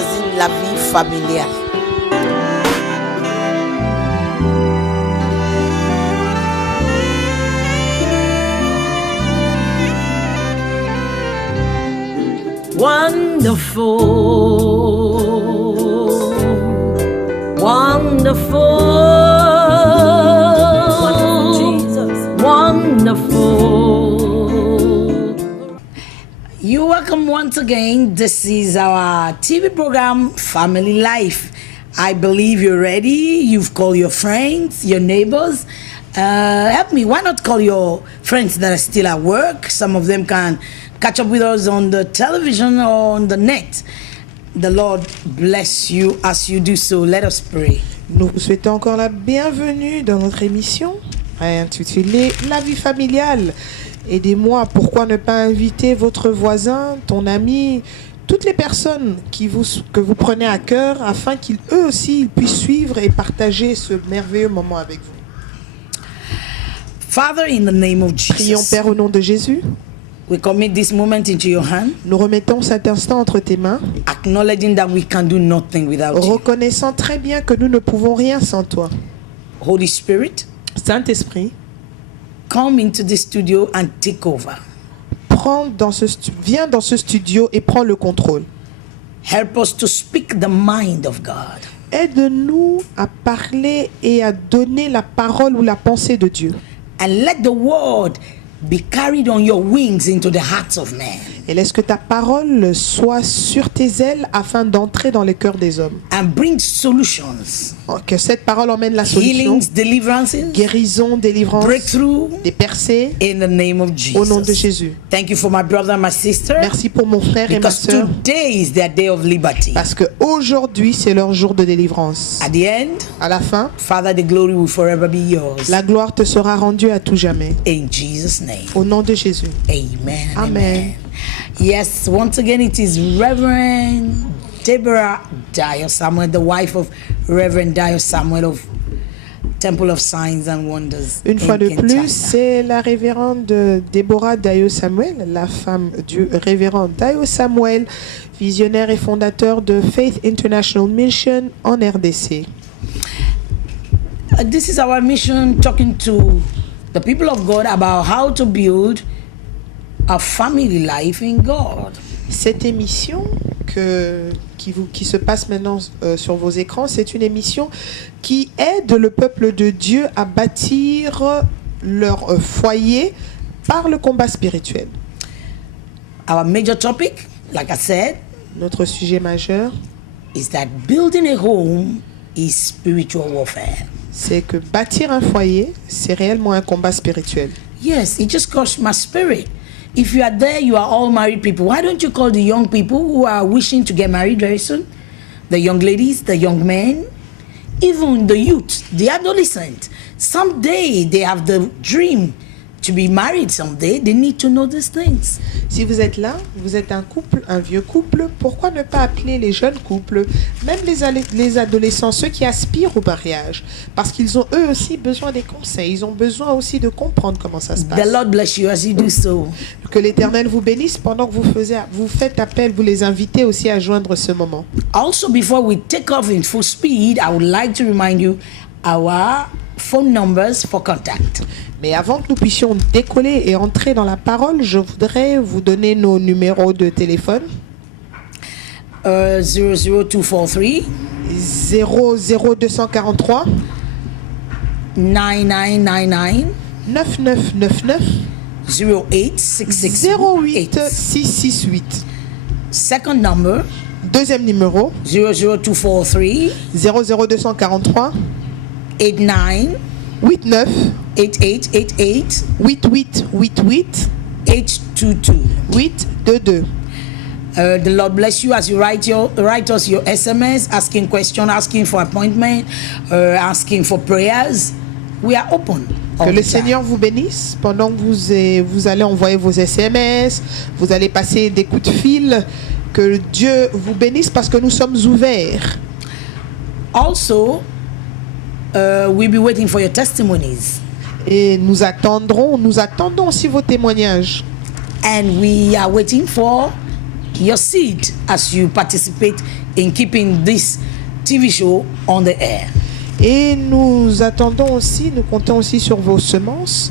magazine La Vie Familiale. Wonderful, wonderful, wonderful Jesus, wonderful. You're welcome once again. This is our TV program, Family Life. I believe you're ready. You've called your friends, your neighbors. Help me, why not call your friends that are still at work? Some of them can catch up with us on the television or on the net. The Lord bless you as you do so. Let us pray. Nous vous souhaitons encore la bienvenue dans notre émission intitulée La vie familiale. Aidez-moi, pourquoi ne pas inviter votre voisin, ton ami, toutes les personnes que vous prenez à cœur afin qu'ils eux aussi ils puissent suivre et partager ce merveilleux moment avec vous. Father, in the name of Prions, Jesus, Père, au nom de Jésus. we commit this moment into your hand, Nous remettons cet instant entre tes mains, acknowledging that we can do nothing without you. reconnaissant très bien que nous ne pouvons rien sans toi. Holy Spirit, Saint-Esprit, come into the studio and take over. viens dans ce studio et prends le contrôle. Help us to speak the mind of God. Aide-nous à parler et à donner la parole ou la pensée de Dieu. And let the word be carried on your wings into the hearts of men. Et laisse que ta parole soit sur tes ailes afin d'entrer dans les cœurs des hommes. And bring solutions. Que cette parole emmène la solution, Healings, deliverances, guérison, délivrance, breakthrough des percées in the name of au nom de Jesus. Jésus. Thank you for my brother and my sister. Merci pour mon frère et ma Because sœur. today is their day of liberty. Parce qu'aujourd'hui, c'est leur jour de délivrance. At the end, À la fin, Father, the glory will forever be yours. la gloire te sera rendue à tout jamais. In Jesus' name. Au nom de Jésus. Amen. Amen. Yes, once again, it is Reverend Deborah Dio Samuel, the wife of Reverend Dio Samuel of Temple of Signs and Wonders. Une fois in de Kinshasa. plus, c'est la révérende Déborah Dio Samuel, la femme du révérend Dio Samuel, visionnaire et fondateur de Faith International Mission en RDC. This is our mission, talking to the people of God about how to build a family life in God. Cette émission qui se passe maintenant sur vos écrans, c'est une émission qui aide le peuple de Dieu à bâtir leur foyer par le combat spirituel. Our major topic, like I said, Notre sujet majeur, is that building a home is spiritual warfare. c'est que bâtir un foyer, c'est réellement un combat spirituel. Yes, it just crushed my spirit. If you are there, you are all married people. Why don't you call the young people who are wishing to get married very soon? The young ladies, the young men, even the youth, the adolescent. Someday they have the dream to be married someday. They need to know these things. Si vous êtes là, vous êtes un couple, un vieux couple, pourquoi ne pas appeler les jeunes couples, même les adolescents, ceux qui aspirent au mariage, parce qu'ils ont eux aussi besoin des conseils, ils ont besoin aussi de comprendre comment ça se passe. The Lord bless you as you do so. Que l'Éternel vous bénisse pendant que vous faites appel, vous les invitez aussi à joindre ce moment. Also, before we take off in full speed, I would like to remind you our phone numbers for contact. Mais avant que nous puissions décoller et entrer dans la parole, je voudrais vous donner nos numéros de téléphone. 00243 00243 9999 9999 08668. 08668. Second number Deuxième numéro 00243 00243 89 89 8888 8888 822. 822. The Lord bless you as you write us your SMS, asking questions, asking for appointment, asking for prayers. We are open. Que le Seigneur vous bénisse pendant que vous allez envoyer vos SMS, vous allez passer des coups de fil. Que Dieu vous bénisse parce que nous sommes ouverts. Also, we'll be waiting for your testimonies. Et nous attendons aussi vos témoignages. And we are waiting for your seed as you participate in keeping this TV show on the air. Et nous attendons aussi, nous comptons aussi sur vos semences,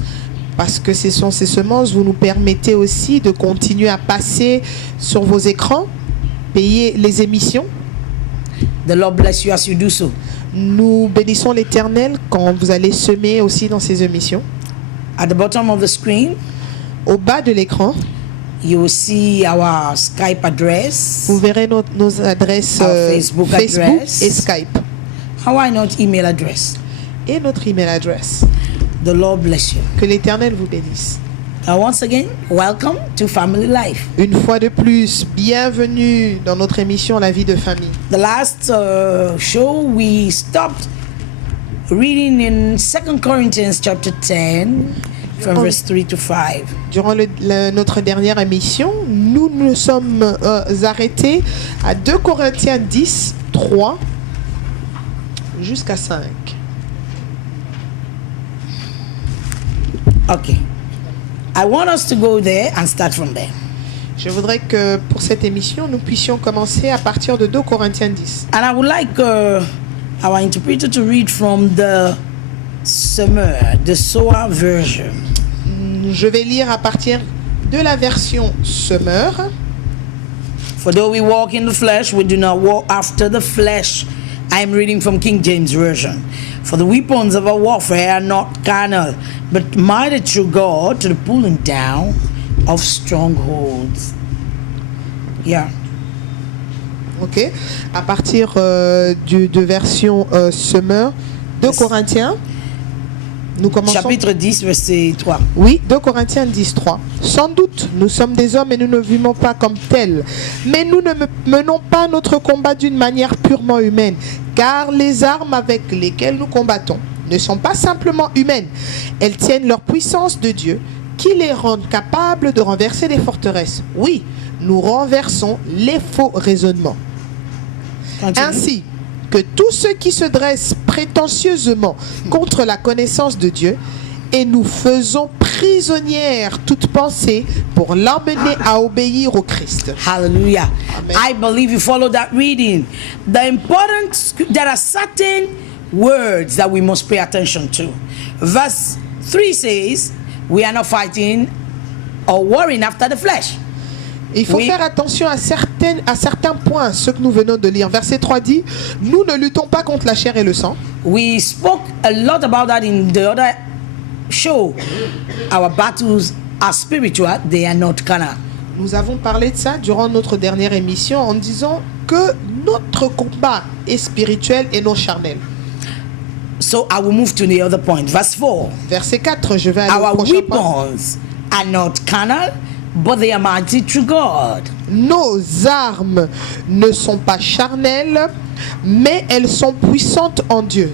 parce que ce sont ces semences, vous nous permettez aussi de continuer à passer sur vos écrans, payer les émissions. The Lord bless you as you do so. Nous bénissons l'Éternel quand vous allez semer aussi dans ces émissions. At the bottom of the screen, Au bas de l'écran, you will see our Skype address, vous verrez nos adresses Our Facebook address. et Skype. how I not email address. Et notre email adresse. The Lord bless you. Que l'Éternel vous bénisse. Now once again, welcome to Family Life. Une fois de plus, bienvenue dans notre émission La vie de famille. The last show we stopped reading in 2 Corinthians chapter 10 from verse 3 to 5. Durant notre dernière émission, nous nous sommes arrêtés à 2 Corinthiens 10, 3 jusqu'à 5. Okay. I want us to go there and start from there. Je voudrais que pour cette émission, nous puissions commencer à partir de 2 Corinthiens 10. And I would like our interpreter to read from the Semeur, the Soa version. Je vais lire à partir de la version Semeur. For though we walk in the flesh, we do not walk after the flesh. I am reading from King James Version. For the weapons of our warfare are not carnal, but mighty through God to the pulling down of strongholds. Yeah. Ok. À partir de version Semeur, 2 Yes. Corinthiens. Nous commençons. Chapitre 10, verset 3. Oui, 2 Corinthiens 10, 3. Sans doute, nous sommes des hommes et nous ne vivons pas comme tels. Mais nous ne menons pas notre combat d'une manière purement humaine, car les armes avec lesquelles nous combattons ne sont pas simplement humaines. Elles tiennent leur puissance de Dieu, qui les rend capables de renverser les forteresses. Oui, nous renversons les faux raisonnements. Continue. Ainsi que tous ceux qui se dressent prétentieusement contre la connaissance de Dieu, et nous faisons prisonnière toute pensée pour l'emmener à obéir au Christ. Hallelujah. Amen. I believe you follow that reading. There are certain words that we must pay attention to. Verse 3 says, we are not fighting or worrying after the flesh. Il faut Oui. faire attention à certains points, ce que nous venons de lire. Verset 3 dit, nous ne luttons pas contre la chair et le sang. We spoke a lot about that in the other show. Our battles are spiritual, they are not carnal. Nous avons parlé de ça durant notre dernière émission en disant que notre combat est spirituel et non charnel. So I will move to the other point. Verse 4. Verset 4, je vais aller au Our prochain point. weapons are not carnal, but they are mighty through God. Nos armes ne sont pas charnelles, mais elles sont puissantes en Dieu.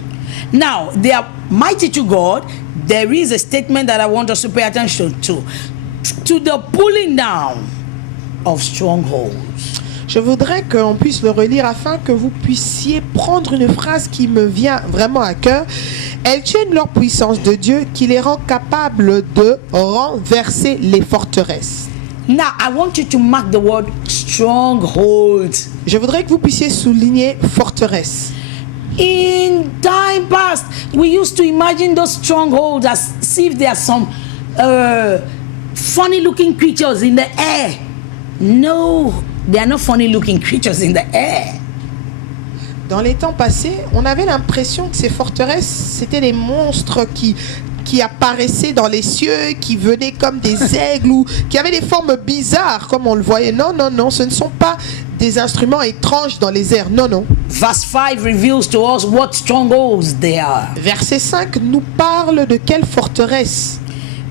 Now, they are mighty to God. There is a statement that I want us to pay attention to the pulling down of strongholds. Je voudrais qu'on puisse le relire afin que vous puissiez prendre une phrase qui me vient vraiment à cœur. Elles tiennent leur puissance de Dieu qui les rend capables de renverser les forteresses. Now, I want you to mark the word strongholds. Je voudrais que vous puissiez souligner forteresse. In time past, we used to imagine those strongholds as if there are some funny-looking creatures in the air. No, they are not funny-looking creatures in the air. Dans les temps passés, on avait l'impression que ces forteresses, c'était des monstres qui apparaissaient dans les cieux, qui venaient comme des aigles ou qui avaient des formes bizarres comme on le voyait. Non, non, non, ce ne sont pas des instruments étranges dans les airs. Non, non. Verse 5 reveals to us what strongholds they are. Verset 5 nous parle de quelle forteresse.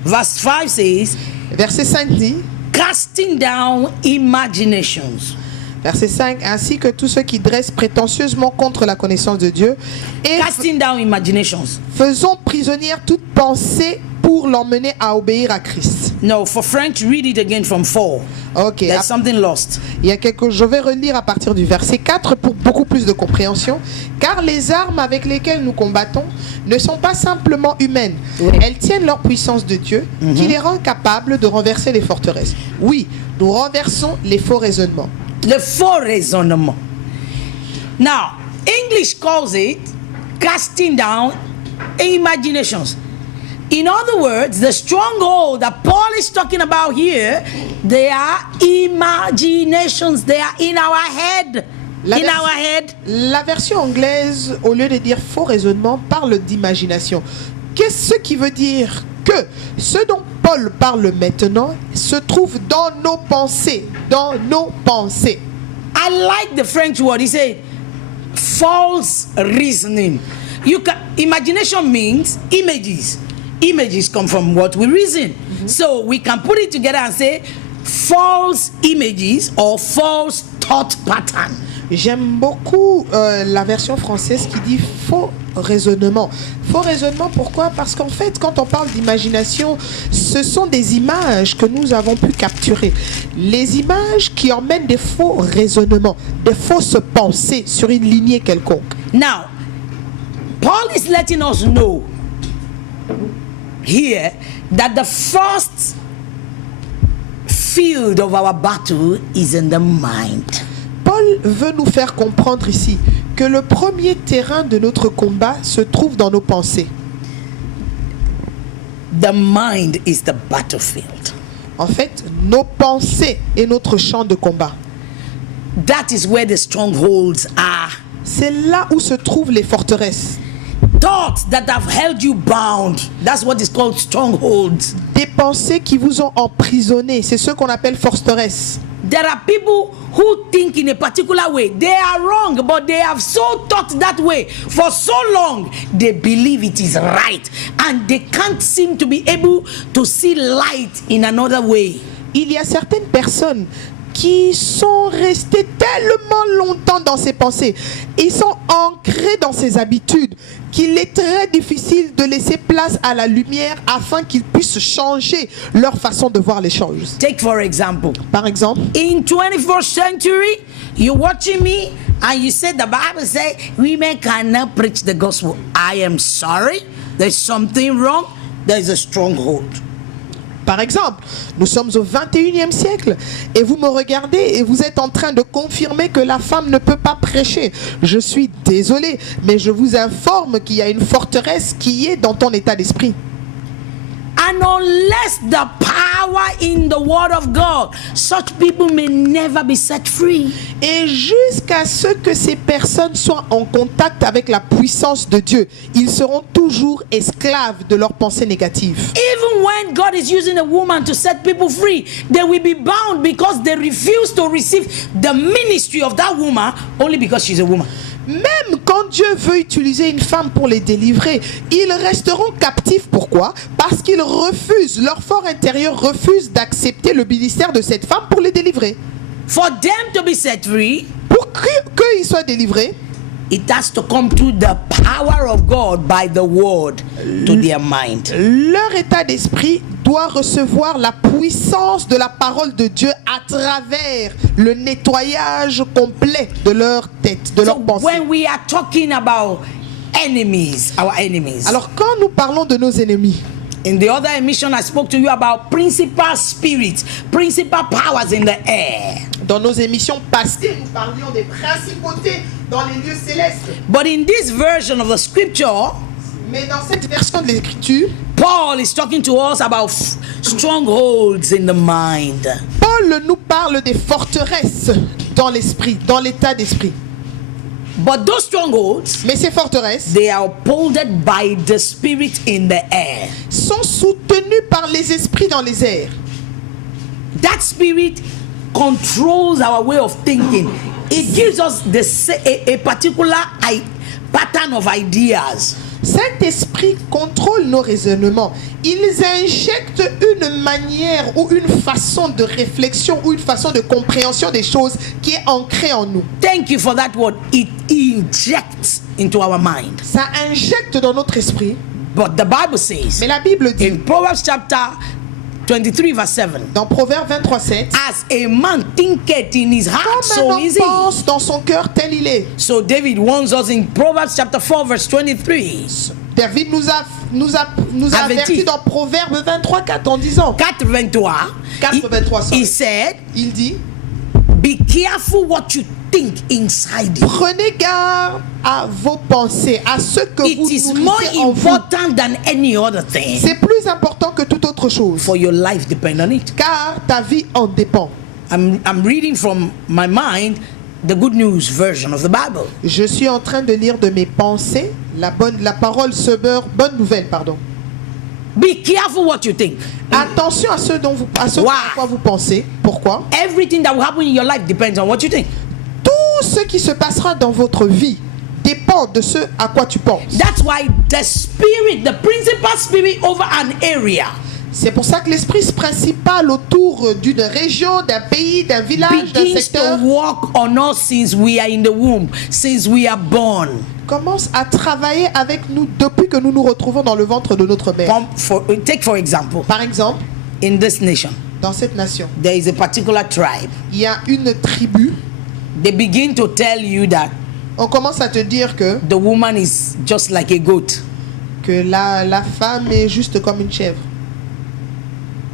Verse 5 says, Verset 5 dit, casting down imaginations. verset 5, ainsi que tous ceux qui dressent prétentieusement contre la connaissance de Dieu et Casting down imaginations. faisons prisonnière toute pensée pour l'emmener à obéir à Christ. No, for French, read it again from 4. Ok, There's something lost. il y a quelque chose. Je vais relire à partir du verset 4 pour beaucoup plus de compréhension. Car les armes avec lesquelles nous combattons ne sont pas simplement humaines. Oui. Elles tiennent leur puissance de Dieu qui les rend capables de renverser les forteresses. Oui, nous renversons les faux raisonnements. The faux raisonnement. Now, English calls it casting down imaginations. In other words, the stronghold that Paul is talking about here, they are imaginations. They are in our head. La version anglaise, au lieu de dire faux raisonnement, parle d'imagination. Qu'est-ce qui veut dire que ce dont Paul parle maintenant se trouve dans nos pensées, dans nos pensées. I like the French word. He said, false reasoning. Imagination means images. Images come from what we reason. So we can put it together and say false images or false thought pattern. J'aime beaucoup la version française qui dit faux raisonnement. Faux raisonnement, pourquoi? Parce qu'en fait, quand on parle d'imagination, ce sont des images que nous avons pu capturer. Les images qui emmènent des faux raisonnements, des fausses pensées sur une lignée quelconque. Now, Paul is letting us know here that the first field of our battle is in the mind. Paul veut nous faire comprendre ici que le premier terrain de notre combat se trouve dans nos pensées. The mind is the battlefield. En fait, nos pensées est notre champ de combat. That is where the strongholds are. C'est là où se trouvent les forteresses. Thoughts that have held you bound. That's what is called strongholds. Des pensées qui vous ont emprisonné, c'est ce qu'on appelle forteresses. There are people who think in a particular way. They are wrong, but they have so thought that way for so long. They believe it is right, and they can't seem to be able to see light in another way. Il y a certaines personnes qui sont restés tellement longtemps dans ces pensées, ils sont ancrés dans ces habitudes qu'il est très difficile de laisser place à la lumière afin qu'ils puissent changer leur façon de voir les choses. Take for example. Par exemple, In 21st century, you're watching me and you said the Bible says women cannot preach the gospel. I am sorry. There's something wrong. There's a stronghold. Par exemple, nous sommes au 21e siècle et vous me regardez et vous êtes en train de confirmer que la femme ne peut pas prêcher. Je suis désolé, mais je vous informe qu'il y a une forteresse qui est dans ton état d'esprit. And unless the power in the word of God, such people may never be set free. Et jusqu'à ce que ces personnes soient en contact avec la puissance de Dieu, ils seront toujours esclaves de leurs pensées négatives. Even when God is using a woman to set people free, they will be bound because they refuse to receive the ministry of that woman only because she's a woman. Même quand Dieu veut utiliser une femme pour les délivrer, ils resteront captifs. Pourquoi? Parce qu'ils refusent, leur fort intérieur refuse d'accepter le ministère de cette femme pour les délivrer. For them to be set free, Pour qu'ils soient délivrés, it has to come through the power of God by the word to their mind. leur état d'esprit doit recevoir la puissance de la parole de Dieu à travers le nettoyage complet de leur tête, de So leur pensée. when we are talking about enemies, our enemies. Alors quand nous parlons de nos ennemis, In the other emission, I spoke to you about principal spirits, principal powers in the air. dans nos émissions passées, nous parlions des principautés dans les lieux célestes. But in this version of the scripture, Mais dans cette version de l'Écriture, Paul is talking to us about strongholds in the mind. Paul nous parle des forteresses dans l'esprit, dans l'état d'esprit. But those strongholds, Mais ces forteresses they are upholded by the spirit in the air. sont soutenues par les esprits dans les airs. That spirit controls our way of thinking. It gives us a particular pattern of ideas. Cet esprit contrôle nos raisonnements. Ils injectent une manière ou une façon de réflexion ou une façon de compréhension des choses qui est ancrée en nous. Thank you for that word. It injects into our mind. Ça injecte dans notre esprit But the Bible says Mais la Bible dit in Proverbs chapter 23 verse 7, dans Proverbe 23:7, as a man thinketh in his heart, comme so un homme is he. pense dans son cœur, tel il est. So David warns us in Proverbs chapter 4 verse 23. David nous a averti dans Proverbe 23:4 en disant 4:23. 4:23, He said, il dit be careful what you think inside you. prenez garde à vos pensées, à ce que It vous is more nourrissez en vous. important than any other thing. C'est plus important que toute autre chose, For your life depend on it. car ta vie en dépend. I'm reading from my mind the good news version of the Bible. Je suis en train de lire de mes pensées la parole Semeur, bonne nouvelle, pardon. Be careful what you think. Attention à ce Why? à quoi vous pensez. Pourquoi? Everything that will happen in your life depends on what you think. Tout ce qui se passera dans votre vie dépend de ce à quoi tu penses. That's why the spirit, the principal spirit over an area, C'est pour ça que l'esprit principal autour d'une région, d'un pays, d'un village, d'un begins secteur to work on us since we are in the womb, since we are born. commence à travailler avec nous depuis que nous nous retrouvons dans le ventre de notre mère. Take for example, Par exemple, in this nation, dans cette nation, there is a particular tribe. il y a une tribu. They begin to tell you that On commence à te dire que the woman is just like a goat. la femme est juste comme une chèvre.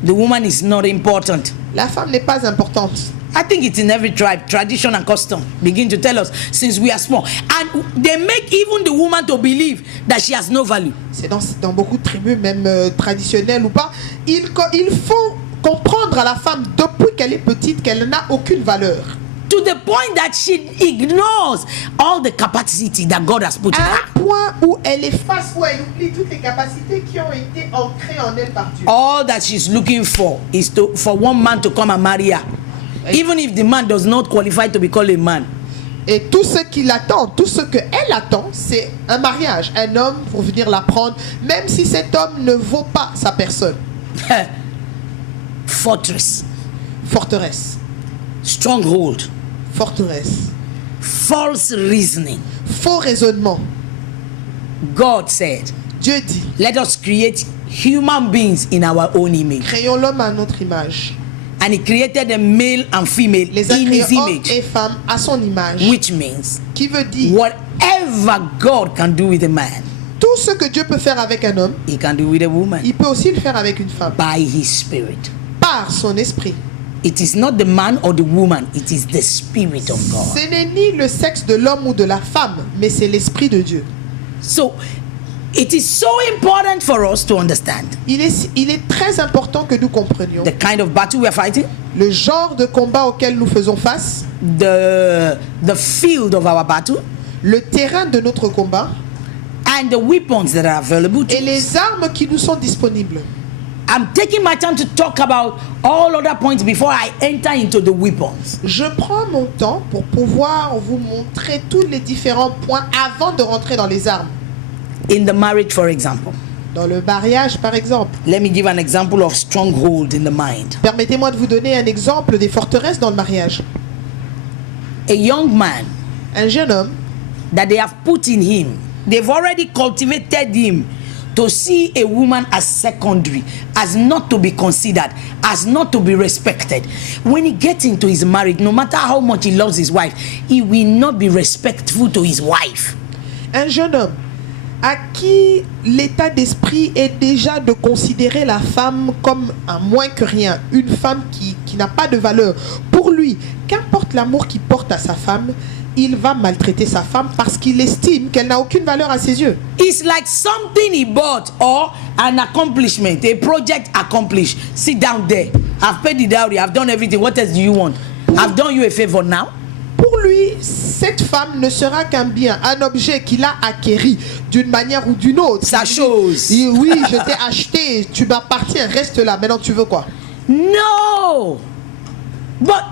The woman is not important. La femme n'est pas importante. I think it's in every tribe, tradition and custom begin to tell us since we are small. And they make even the woman to believe that she has no value. C'est dans beaucoup de tribus, même traditionnelles ou pas. Il faut comprendre à la femme depuis qu'elle est petite qu'elle n'a aucune valeur. To the point that she ignores all the capacity that God has put in À her. un point où elle efface, où elle oublie toutes les capacités qui ont été ancrées en elle par Dieu. All that she's looking for is for one man to come and marry her. Even if the man does not qualify to be called a man. Et tout ce qu'il attend, tout ce qu'elle attend, c'est un mariage, un homme pour venir la prendre, même si cet homme ne vaut pas sa personne. Fortress, Forteresse, stronghold, forteresse, false reasoning. faux raisonnement. God said, Dieu dit, let us create human beings in our own image. créons l'homme à notre image. And he created them male and female Les a in créés his hommes image. et femmes à son image. Which means Qui veut dire, whatever God can do with a man, tout ce que Dieu peut faire avec un homme, he can do with a woman il peut aussi le faire avec une femme. by his spirit. Par son esprit. It is not the man or the woman, it is the spirit of God. Ce n'est ni le sexe de l'homme ou de la femme, mais c'est l'esprit de Dieu. So it is so important for us to understand Il est très important que nous comprenions the kind of battle we are fighting, le genre de combat auquel nous faisons face, the field of our battle, le terrain de notre combat and the weapons that are available to et us. les armes qui nous sont disponibles. I'm taking my time to talk about all other points before I enter into the weapons. Je prends mon temps pour pouvoir vous montrer tous les différents points avant de rentrer dans les armes. In the marriage, for example, Dans le mariage, par exemple. let me give an example of stronghold in the mind. Permettez-moi de vous donner un exemple des forteresses dans le mariage. A young man Un jeune homme, that they have put in him, they've already cultivated him to see a woman as secondary, as not to be considered, as not to be respected. When he gets into his marriage, no matter how much he loves his wife, he will not be respectful to his wife. un jeune homme à qui l'état d'esprit est déjà de considérer la femme comme un moins que rien, une femme qui n'a pas de valeur. Pour lui, qu'importe l'amour qu'il porte à sa femme, il va maltraiter sa femme parce qu'il estime qu'elle n'a aucune valeur à ses yeux. It's like something he bought or an accomplishment, a project accomplished. Sit down there. I've paid the dowry. I've done everything. What else do you want? I've done you a favor now. Pour lui, cette femme ne sera qu'un bien, un objet qu'il a acquéri d'une manière ou d'une autre. Sa chose. Il dit, oui, je t'ai acheté, tu m'appartiens, reste là. Maintenant, tu veux quoi? No. But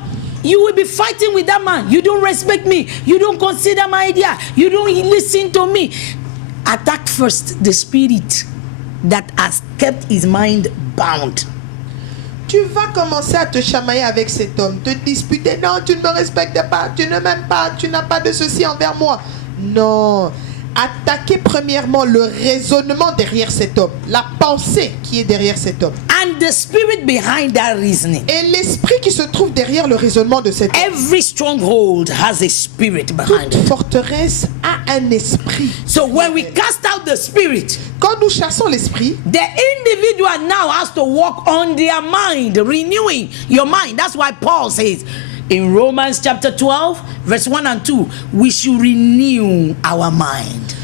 you will be fighting with that man. You don't respect me. You don't consider my idea. You don't listen to me. Attack first the spirit that has kept his mind bound. Tu vas commencer à te chamailler avec cet homme, te disputer. Non, tu ne me respectes pas, tu ne m'aimes pas, tu n'as pas de ceci envers moi. Non. attaquer premièrement le raisonnement derrière cet homme, la pensée qui est derrière cet homme. And the spirit behind that reasoning. Et l'esprit qui se trouve derrière le raisonnement de cet homme. Every stronghold has a spirit behind Toute it. forteresse a un esprit. So when we cast out the spirit, Quand nous chassons l'esprit, the individual now has to work on their mind, renewing your mind. That's why Paul says in Romans chapter 12, verse 1 and 2, we should renew our mind.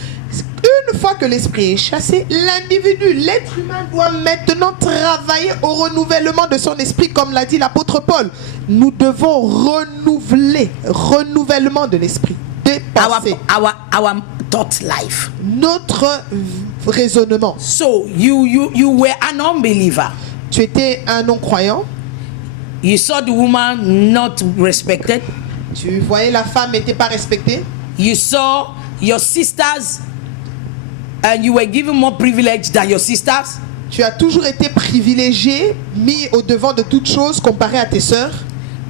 une fois que l'esprit est chassé, l'individu, l'être humain doit maintenant travailler au renouvellement de son esprit, comme l'a dit l'apôtre Paul. Nous devons renouvellement de l'esprit, des pensées, Our thought life. notre raisonnement. So you were an unbeliever. Tu étais un non-croyant, You saw the woman not respected. tu voyais la femme n'était pas respectée, You saw your sisters and you were given more privilege than your sisters. tu as toujours été privilégié, mis au devant de toutes choses comparé à tes sœurs.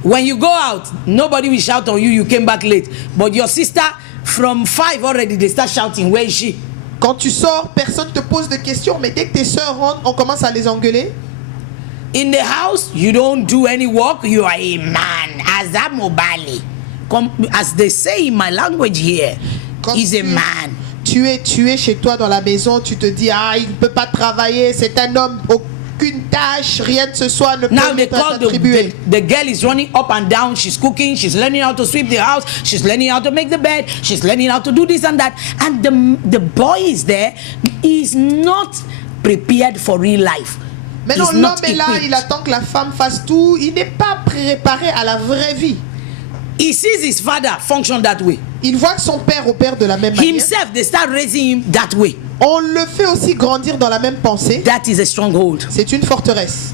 When you go out, nobody will shout on you, you came back late. But your sister, from 5 already, they start shouting, where is she? Quand tu sors, personne ne te pose de questions, mais dès que tes sœurs rentrent, on commence à les engueuler. In the house, you don't do any work, you are a man. Azamobali. As they say in my language here, Quand he's a man. tu es chez toi dans la maison, tu te dis, ah, il ne peut pas travailler, c'est un homme, aucune tâche, rien de ce soir ne peut Now they être call attribué. the girl is running up and down. She's cooking. She's learning how to sweep the house. She's learning how to make the bed. She's learning how to do this and that. And the boy is there. He's not prepared for real life. Maintenant, He's l'homme not est là, equipped. il attend que la femme fasse tout. Il n'est pas préparé à la vraie vie. He sees his father function that way. Il voit que son père opère de la même manière. Himself, they start raising him that way. On le fait aussi grandir dans la même pensée. That is a stronghold. C'est une forteresse.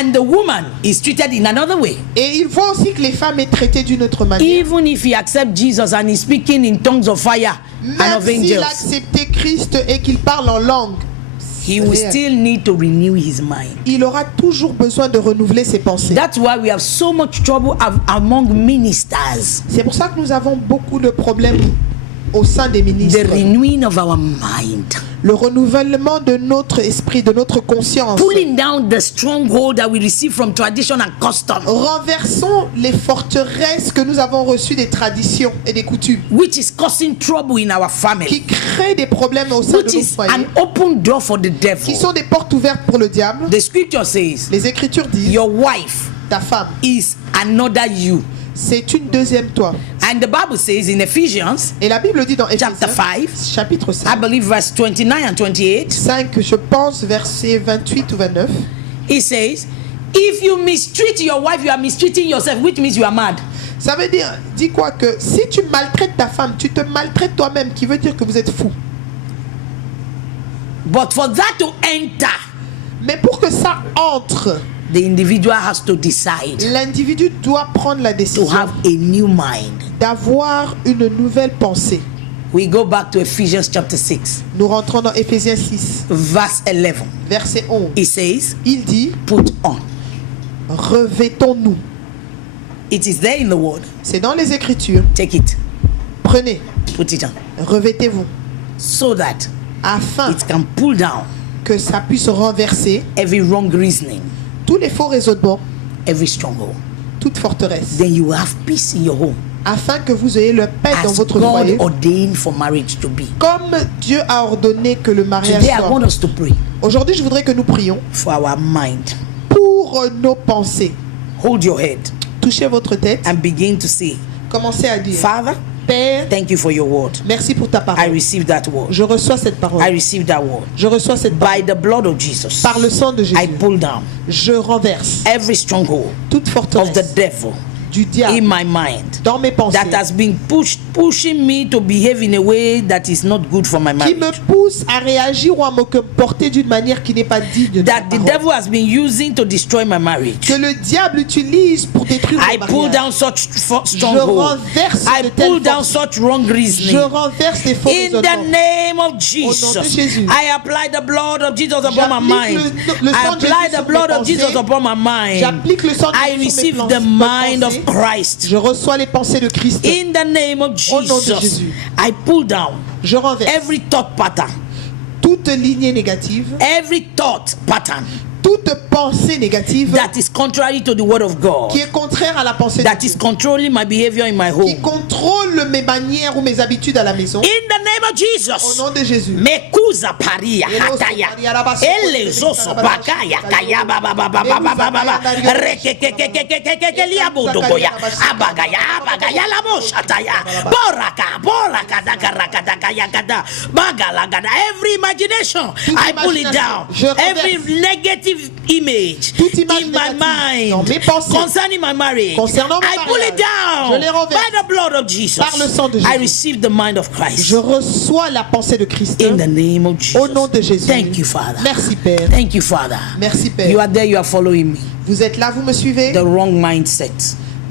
And the woman is treated in another way. Et il voit aussi que les femmes est traitées d'une autre manière. Even if he accepts Jesus and he's speaking in tongues of fire and Même of s'il angels, a accepté Christ et qu'il parle en langue, he will still need to renew his mind. il aura toujours besoin de renouveler ses pensées. That's why we have so much trouble among ministers. C'est pour ça que nous avons beaucoup de problèmes au sein des The ministres. renewing of our mind. Le renouvellement de notre esprit, de notre conscience. Pulling down the stronghold that we receive from tradition and custom, Renversons les forteresses que nous avons reçues des traditions et des coutumes which is causing trouble in our family, qui créent des problèmes au sein which de nos is foyers, an open door for the qui devil. sont des portes ouvertes pour le diable. The scripture says, Les Écritures disent, your wife ta femme, is another you. c'est une deuxième toi. And the Bible says in Ephesians, Et la Bible dit dans chapter Éphésiens, 5, chapitre I 5, believe verse 29 and 28, 5, je pense, versets 28 ou 29. it says, if you mistreat your wife, you are mistreating yourself, which means you are mad. Ça veut dire, dis quoi, que si tu maltraites ta femme, tu te maltraites toi-même, qui veut dire que vous êtes fou. But for that to enter, Mais pour que ça entre, the individual has to decide l'individu doit prendre la to décision have a new mind. d'avoir une nouvelle pensée. We go back to Ephesians chapter 6, Nous rentrons dans Éphésiens 6, verse 11. verset 11. It says, Il dit, put on. revêtons-nous. It is there in the word. C'est dans les Écritures. Take it, Prenez, put it on, revêtez-vous, so that afin it can pull down que ça puisse renverser every wrong reasoning, tous les faux raisonnements, every stronghold. toute forteresse, Then you will have peace in your home, afin que vous ayez le paix dans as votre God foyer, ordained for marriage to be. comme Dieu a ordonné que le mariage Today I want soit. us to pray Aujourd'hui, je voudrais que nous prions for our mind. pour nos pensées. Hold your head Touchez votre tête, and begin to say, commencez à dire, Father, Père, thank you for your word. merci pour ta I parole. receive that word. Je reçois cette I parole. receive that word. Je reçois cette parole. By the blood of Jesus, Par le sang de I Jésus, pull down je renverse every stronghold toute of forteresse the devil du in diable my mind dans mes pensées that has been pushing me to behave in a way that is not good for my qui me marriage. pousse à réagir ou à me comporter d'une manière qui n'est pas digne de ta That the parole. devil has been using to destroy my marriage. Que le diable utilise pour détruire I mon pull mariage. down such Je stronghold. renverse I de pull telles down forces. such wrong Je reasoning. renverse les faux In the raisonnements. name of nom de Jesus, Jésus. I apply the blood of Jesus upon my J'applique mind. le I sang de apply Jésus the sur blood mes of Jesus pensées. upon my mind. J'applique le sang de I Jésus sur mes receive the mes mind of pensées. of Christ. Je reçois les pensées de Christ. In the name of Au nom de Jesus, Jésus. I pull down Je renverse every thought pattern, toute lignée négative, every thought pattern toute pensée négative that is contrary to the word of God, qui est contraire à la pensée de that Dieu, is controlling my behavior in my qui home. contrôle mes manières ou mes habitudes à la maison. In the name of Au Jesus. nom de Jésus. Mekuza paria hataya. Elezoso bakaya kaya baba baba baba baba. Rekekekekekekeke liabudo boya. Abagaya la moshataya. Boraka dakarakadakaya kada. Bagalagada. Every imagination, I pull it down. Every negative image in my mind concerning my marriage, I pull it down by the blood of Jesus. I receive the mind of Christ. Je reçois la pensée de Christ. In the name of Jesus. Au nom de Jésus. Thank you, Father. Merci, Père. Thank you, Father. Merci, Père. You are there, you are following me. Vous êtes là, vous me suivez? The wrong mindset.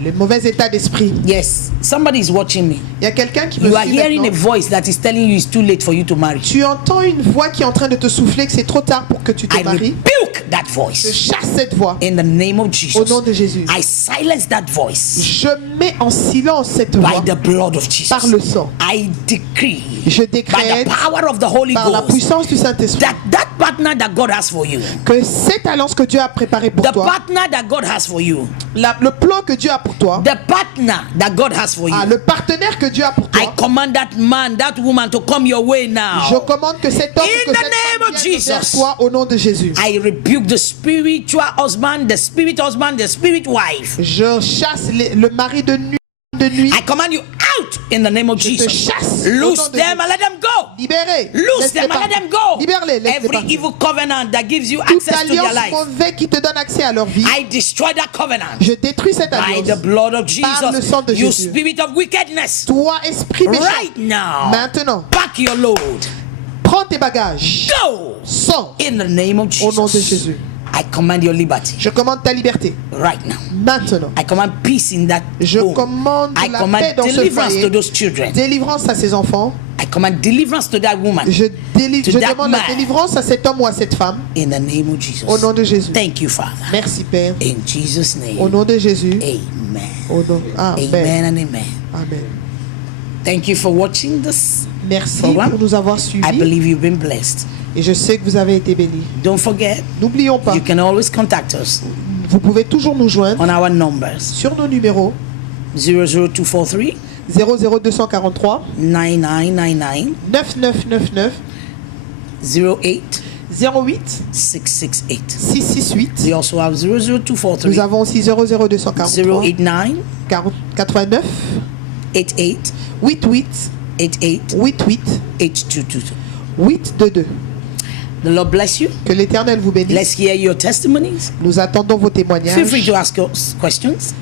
Le mauvais état d'esprit. Yes, somebody is watching me. Il y a quelqu'un qui me You are suit hearing a maintenant. voice that is telling you it's too late for you to marry. Tu entends une voix qui est en train de te souffler que c'est trop tard pour que tu te I maries. rebuke that Je voice. chasse cette voix. In the name of Jesus. Au nom de Jésus. I silence that voice. Je mets en silence cette By voix the blood of Jesus. par le sang. I decree. Je By décrète the power of the Holy par la Ghost. puissance du Saint-Esprit That partner that God has for you. que cette alliance que Dieu a préparée pour The toi, partner that God has for you. le plan que Dieu a pour toi, The partner that God has for you. le partenaire que Dieu a pour toi, I command that man, that woman to come your way je now. commande que cet homme, In que the cette name femme of vienne vers Jesus. toi au nom de Jésus. I rebuke the spiritual husband, the spirit wife. Je chasse le mari de nuit. I command you out in the name of Je te Jesus. chasse au nom Loose de them Jésus. and let them go. Libérez. Loose Laisse-les them and let partir. them go. Libère-les, laisse-les Every partir. evil covenant that gives you Toute access to their alliance life, mauvaise qui te donne accès à leur vie, I destroy that covenant je détruis cette by the alliance. blood of Par le sang de Jesus. You Jésus. spirit of wickedness, Toi, esprit méchant, right now, maintenant, pack your load. prends tes bagages. Go Sors in the name of au nom de Jesus. Jésus. I command your liberty Je commande ta liberté. right now. Maintenant. I command peace in that Je home. commande I la command paix dans ce deliverance foyer. to those children. Délivrance à ses enfants. I command deliverance to that woman. Je To that demande man. la délivrance à cet homme ou à cette femme. In the name of Jesus. Au nom de Jésus. Thank you, Father. Merci, Père. In Jesus' name. Au nom de Jésus. Amen. Au nom. Amen Amen. and amen. Amen. Thank you for watching this. Merci Program. pour nous avoir I suivis. believe you've been blessed. Et je sais que vous avez été bénis. Don't forget, N'oublions pas, you can always contact us vous pouvez toujours nous joindre on our numbers sur nos numéros 00243 00243 9999 9999 08 08 668. 668. We also have 00243 Nous avons aussi 00243 089 89 88 88 88 88 8222. 822. The Lord bless you. Que l'Éternel vous bénisse. Let's hear your testimonies. Nous attendons vos Feel free témoignages. to ask us questions.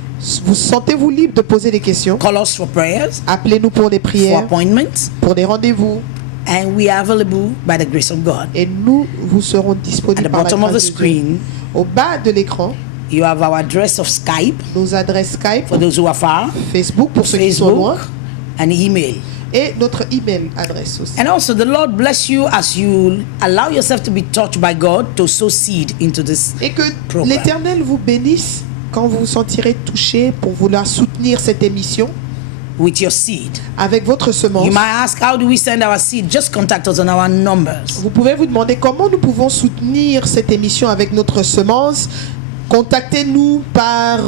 Vous sentez-vous libre de poser des questions. Call us for prayers, Appelez-nous pour des for prières, appointments, pour des rendez-vous. and we are available by the grace of God. Et nous vous serons At disponibles the par la bottom of the grâce de Dieu. screen, Au bas de l'écran, you have our address of Skype nos adresses Skype, for those who are far, Facebook pour ceux qui sont loin, Facebook, and email. et notre email adresse aussi. And also, the Lord bless you as you allow yourself to be touched by God to sow seed into this. Et que Programme. l'Éternel vous bénisse quand vous vous sentirez touché pour vouloir soutenir cette émission With your seed. avec votre semence. You might ask, how do we send our seed? Just contact us on our numbers. Vous pouvez vous demander comment nous pouvons soutenir cette émission avec notre semence. Contactez-nous par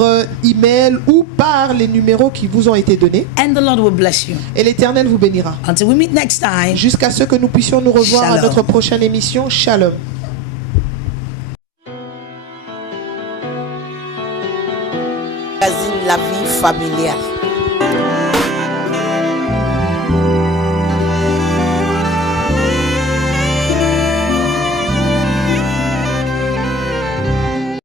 email ou par les numéros qui vous ont été donnés. And the Lord will bless you. Et l'Éternel vous bénira. Until we meet next time. Jusqu'à ce que nous puissions nous revoir à Shalom. notre prochaine émission. Shalom. Magazine La Vie Familiale.